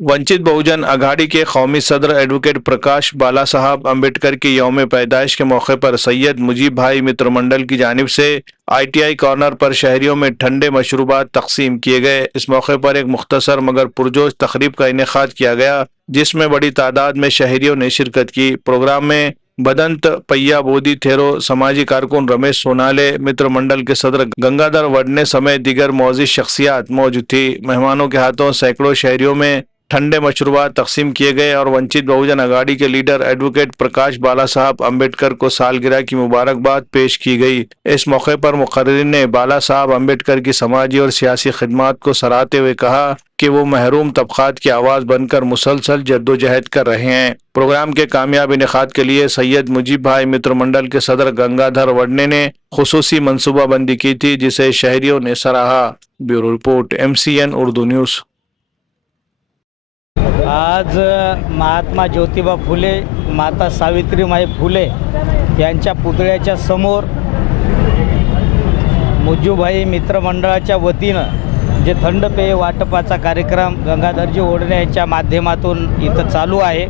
वंचित बहुजन आघाड़ी के कौमी सदर एडवोकेट प्रकाश बाला साहब अम्बेडकर की यौम पैदाइश के मौके पर सैयद मुजीब भाई मित्र मंडल की जानिब से ITI कॉर्नर पर शहरियों में ठंडे मशरूबात तकसीम किए गए। इस मौके पर एक मुख्तसर मगर पुरजोश तकरीब का इनेकाद किया गया, जिसमें बड़ी तादाद में शहरियों ने शिरकत की। प्रोग्राम में बदंत पय्या बोधी थेरो, समाजी कारकुन रमेश सोनाले, मित्र मंडल के सदर गंगाधर वडने समेत दीगर मौजूद शख्सियात मौजूद थी। मेहमानों के हाथों सैकड़ों शहरियों में ठंडे मशरूबात तकसीम किए गए और वंचित बहुजन आघाड़ी के लीडर एडवोकेट प्रकाश बाला साहब अम्बेडकर को सालगिरह की मुबारकबाद पेश की गई। इस मौके पर मुकर्रिरीन ने बाला साहब अम्बेडकर की समाजी और सियासी खिदमात को सराहते हुए कहा कि वो महरूम तबकात की आवाज़ बनकर मुसलसल जद्दोजहद कर रहे हैं। प्रोग्राम के कामयाब इनेकाद के लिए सैयद मुजीब भाई मित्र मंडल के सदर गंगाधर वडने ने खुसूसी मनसूबाबंदी की थी, जिसे शहरियों ने सराहा। Bureau report, MCN Urdu news. आज महात्मा ज्योतिबा फुले, माता सावित्रीमाई फुले यांच्या पुतळ्याच्या समोर मुजूभाई मित्रमंडळाच्या वतीनं जे थंड पेय वाटपाचा कार्यक्रम गंगाधरजी ओढणे यांच्या माध्यमातून इथं चालू आहे,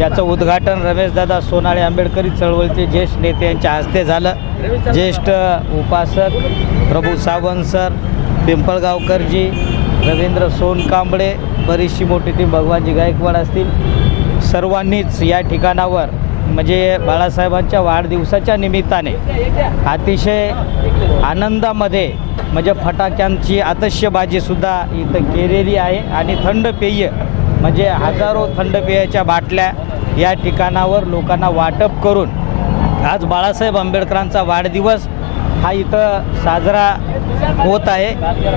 याचं उद्घाटन रमेशदादा सोनाळे आंबेडकरी चळवळीचे ज्येष्ठ नेते यांच्या हस्ते झालं। ज्येष्ठ उपासक प्रभू सावंत सर, पिंपळगावकरजी, रवींद्र सोनकांबळे, बरीचशी मोठी टीम, भगवानजी गायकवाड असतील, सर्वांनीच या ठिकाणावर म्हणजे बाळासाहेबांच्या वाढदिवसाच्या निमित्ताने अतिशय आनंदामध्ये म्हणजे फटाक्यांची आतषबाजीसुद्धा इथं केलेली आहे आणि थंड पेय म्हणजे हजारो थंड पेयाच्या बाटल्या या ठिकाणावर लोकांना वाटप करून आज बाळासाहेब आंबेडकरांचा वाढदिवस हा इथं साजरा होत आहे।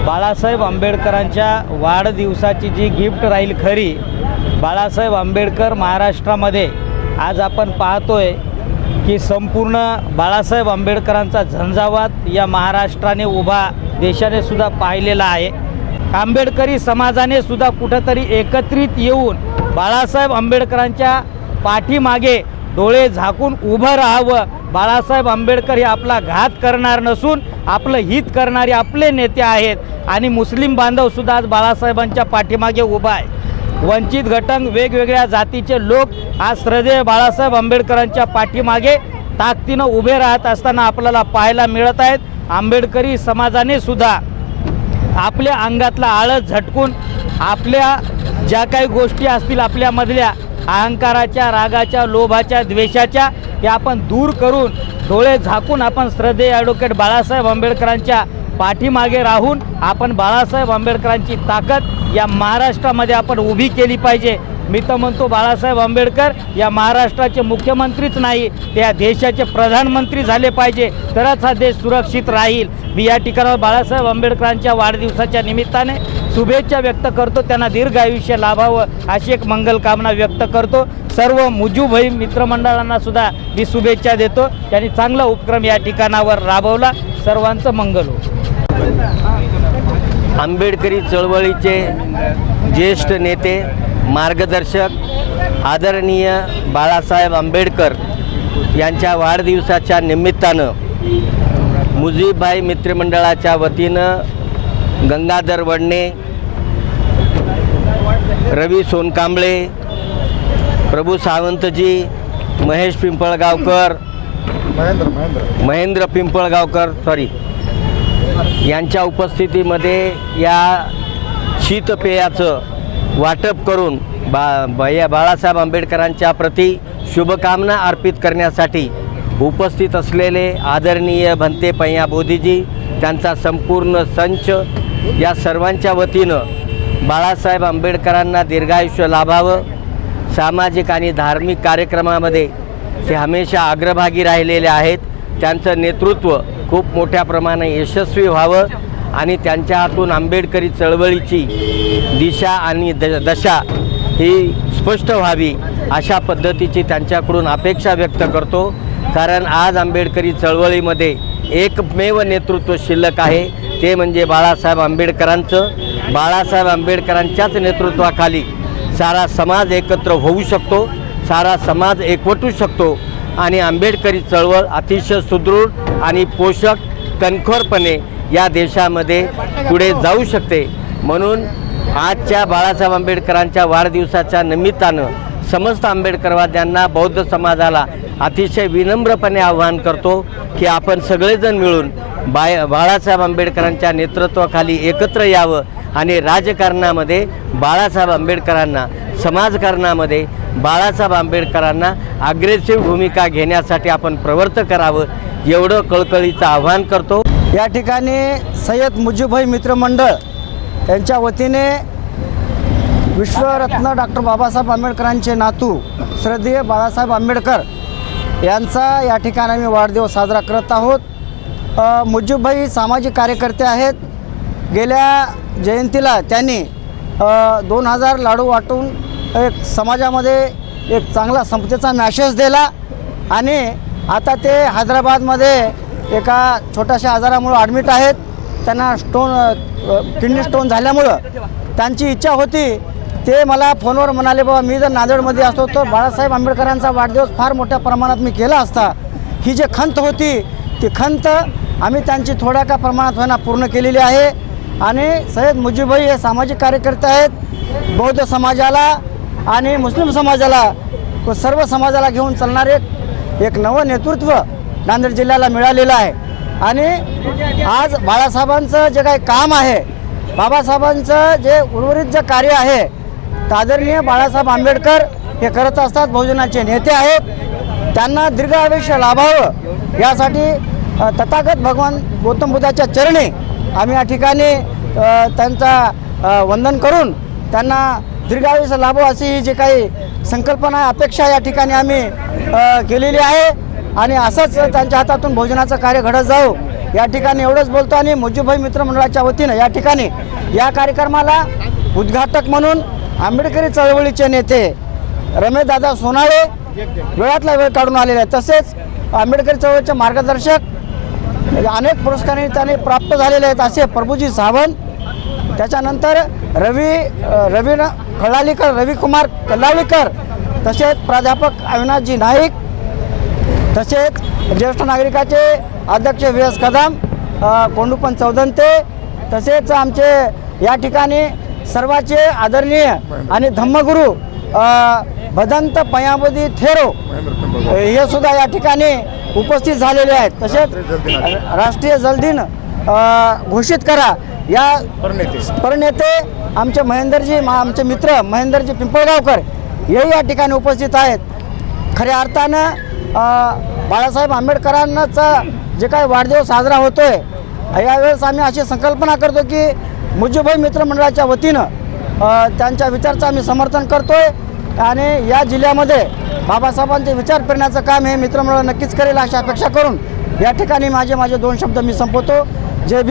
बाळासाहेब आंबेडकरांच्या वाढदिवसाची जी गिफ्ट राहील खरी, बाळासाहेब आंबेडकर महाराष्ट्रामध्ये आज आपण पाहतोय की संपूर्ण बाळासाहेब आंबेडकरांचा झंझावात या महाराष्ट्राने उभा देशाने सुद्धा पाहिलेला आहे। आंबेडकरी समाजाने सुद्धा कुठंतरी एकत्रित येऊन बाळासाहेब आंबेडकरांच्या पाठीमागे डोळे झाकून उभं राहावं। बाळासाहेब आंबेडकर हे आपला घात करणार नसून आपलं हित करणारे आपले नेते आहेत आणि मुस्लिम बांधवसुद्धा आज बाळासाहेबांच्या पाठीमागे उभा आहे। वंचित घटक, वेगवेगळ्या जातीचे लोक आज श्रद्धेय बाळासाहेब आंबेडकरांच्या पाठीमागे ताकदीनं उभे राहत असताना आपल्याला पाहायला मिळत आहेत। आंबेडकरी समाजाने सुद्धा आपल्या अंगातला आळस झटकून आपल्या ज्या काही गोष्टी असतील आपल्यामधल्या अहंकाराच्या, रागाच्या, लोभाच्या, द्वेषाच्या, या आपण दूर करून डोळे झाकून आपण श्रद्धेय ॲडव्होकेट बाळासाहेब आंबेडकरांच्या पाठीमागे राहून आपण बाळासाहेब आंबेडकरांची ताकद या महाराष्ट्रामध्ये आपण उभी केली पाहिजे। मी तर म्हणतो बाळासाहेब आंबेडकर या महाराष्ट्राचे मुख्यमंत्रीच नाही, त्या देशाचे प्रधानमंत्री झाले पाहिजे, तरच हा देश सुरक्षित राहील। मी या ठिकाणावर बाळासाहेब आंबेडकरांच्या वाढदिवसाच्या निमित्ताने शुभेच्छा व्यक्त करतो, त्यांना दीर्घ आयुष्य लाभावं अशी एक मंगल कामना व्यक्त करतो। सर्व मुजूभाई मित्रमंडळांना सुद्धा मी शुभेच्छा देतो, त्यांनी चांगला उपक्रम या ठिकाणावर राबवला। सर्वांचं मंगल हो। आंबेडकरी चळवळीचे ज्येष्ठ नेते, मार्गदर्शक आदरणीय बाळासाहेब आंबेडकर यांच्या वाढदिवसाच्या निमित्तानं मुजीबभाई मित्रमंडळाच्या वतीनं गंगाधर वडणे, रवी सोनकांबळे, प्रभू सावंतजी, महेश पिंपळगावकर, महेंद्र पिंपळगावकर यांच्या उपस्थितीमध्ये या शीतपेयाचं वाटप करून बाळासाहेब आंबेडकरांच्या प्रती शुभकामना अर्पित करण्यासाठी उपस्थित असलेले आदरणीय भंते पय्या बोधीजी, त्यांचा संपूर्ण संच, या सर्वांच्या वतीनं बाळासाहेब आंबेडकरांना दीर्घायुष्य लाभावं, सामाजिक आणि धार्मिक कार्यक्रमामध्ये ते हमेशा अग्रभागी राहिलेले आहेत, त्यांचं नेतृत्व खूप मोठ्या प्रमाणात यशस्वी व्हावं आणि त्यांच्या हातून आंबेडकरी चळवळीची दिशा आणि दशा ही स्पष्ट व्हावी अशा पद्धतीची त्यांच्याकडून अपेक्षा व्यक्त करतो। कारण आज आंबेडकरी चळवळीमध्ये एकमेव नेतृत्व शिल्लक आहे, ते म्हणजे बाळासाहेब आंबेडकरांचं। बाळासाहेब आंबेडकरांच्याच नेतृत्वाखाली सारा समाज एकत्र होऊ शकतो, सारा समाज एकवटू शकतो आणि आंबेडकरी चळवळ अतिशय सुदृढ आणि पोषक कणखरपणे या देशामध्ये पुढे जाऊ शकते। म्हणून आजच्या बाळासाहेब आंबेडकरांच्या वाढदिवसाच्या निमित्तानं समस्त आंबेडकरवाद्यांना, बौद्ध समाजाला अतिशय विनम्रपणे आवाहन करतो की आपण सगळेजण मिळून बाळासाहेब आंबेडकरांच्या नेतृत्वाखाली एकत्र यावं आणि राजकारणामध्ये बाळासाहेब आंबेडकरांना, समाजकारणामध्ये बाळासाहेब आंबेडकरांना अग्रेसिव्ह भूमिका घेण्यासाठी आपण प्रवृत्त करावं, एवढं कळकळीचं आवाहन करतो। या ठिकाणी सय्यद मुजीबभाई मित्र मंडळ यांच्या वतीने विश्वरत्न डॉक्टर बाबासाहेब आंबेडकरांचे नातू श्रद्धेय बाळासाहेब आंबेडकर यांचा या ठिकाणी आम्ही वाढदिवस साजरा करत आहोत। मुजीबभाई सामाजिक कार्यकर्ते आहेत। गेल्या जयंतीला त्यांनी 2000 लाडू वाटून एक समाजामध्ये एक चांगला समतेचा मॅसेज दिला आणि आता ते हैदराबादमध्ये एका छोट्याशा आजारामुळे ॲडमिट आहेत। त्यांना किडनी स्टोन झाल्यामुळं त्यांची इच्छा होती, ते मला फोनवर म्हणाले, बाबा मी जर नांदेडमध्ये असतो तर बाळासाहेब आंबेडकरांचा वाढदिवस फार मोठ्या प्रमाणात मी केला असता। ही जी खंत होती ती खंत आम्ही त्यांची थोड्या का प्रमाणात होईना पूर्ण केलेली आहे। आणि सय्यद मुजीबभाई हे सामाजिक कार्यकर्ते आहेत। बौद्ध समाजाला आणि मुस्लिम समाजाला व सर्व समाजाला घेऊन चालणारे एक नवं नेतृत्व नांदेड जिल्ह्याला मिळालेलं आहे। आणि आज बाळासाहेबांचं जे काही काम आहे, बाबासाहेबांचं जे उर्वरित जे कार्य आहे, आदरणीय बाळासाहेब आंबेडकर हे करत असतात। बहुजनाचे नेते आहेत, त्यांना दीर्घ आयुष्य लाभावं यासाठी तथागत भगवान गौतम बुद्धाच्या चरणी आम्ही या ठिकाणी त्यांचा वंदन करून त्यांना दीर्घ आयुष्य लाभो अशी जी काही संकल्पना, अपेक्षा या ठिकाणी आम्ही केलेली आहे। आणि असंच त्यांच्या हातातून भोजनाचं कार्य घडत जाऊ या ठिकाणी एवढंच बोलतो। आणि मुजीबभाई मित्र मंडळाच्या वतीनं या ठिकाणी या कार्यक्रमाला उद्घाटक म्हणून आंबेडकरी चळवळीचे नेते रमेशदादा सोनाळे वेळातला वेळ काढून आलेले आहेत। तसेच आंबेडकरी चळवळीचे मार्गदर्शक अनेक पुरस्कारांनी त्यांनी प्राप्त झालेले आहेत असे प्रभुजी सावंत, त्याच्यानंतर रविकुमार कल्लावलीकर, तसेच प्राध्यापक अविनाशजी नाईक, तसेच ज्येष्ठ नागरिकाचे अध्यक्ष व्ही.एस. कदम, कोंडूपन चौदंते, तसेच आमचे या ठिकाणी सर्वाचे आदरणीय आणि धम्मगुरू भदंत पयाबदी थेरो हे सुद्धा या ठिकाणी उपस्थित झालेले आहेत। तसेच राष्ट्रीय जलदिन घोषित करा या परनेते आमचे आमचे मित्र महेंदरजी पिंपळगावकर हेही या ठिकाणी उपस्थित आहेत। खऱ्या अर्थानं बाळासाहेब आंबेडकरांचा जे काही वाढदिवस साजरा होतोय, यावेळेस आम्ही अशी संकल्पना करतो की मुजीबभाई मित्र मंडळाच्या वतीनं त्यांच्या विचाराचं आम्ही समर्थन करतोय आणि या जिल्ह्यामध्ये बाबासाहेबांचे विचार पेरण्याचं काम हे मित्रमंडळ नक्कीच करेल अशी अपेक्षा करून या ठिकाणी माझे 2 शब्द मी संपवतो। जय भीम।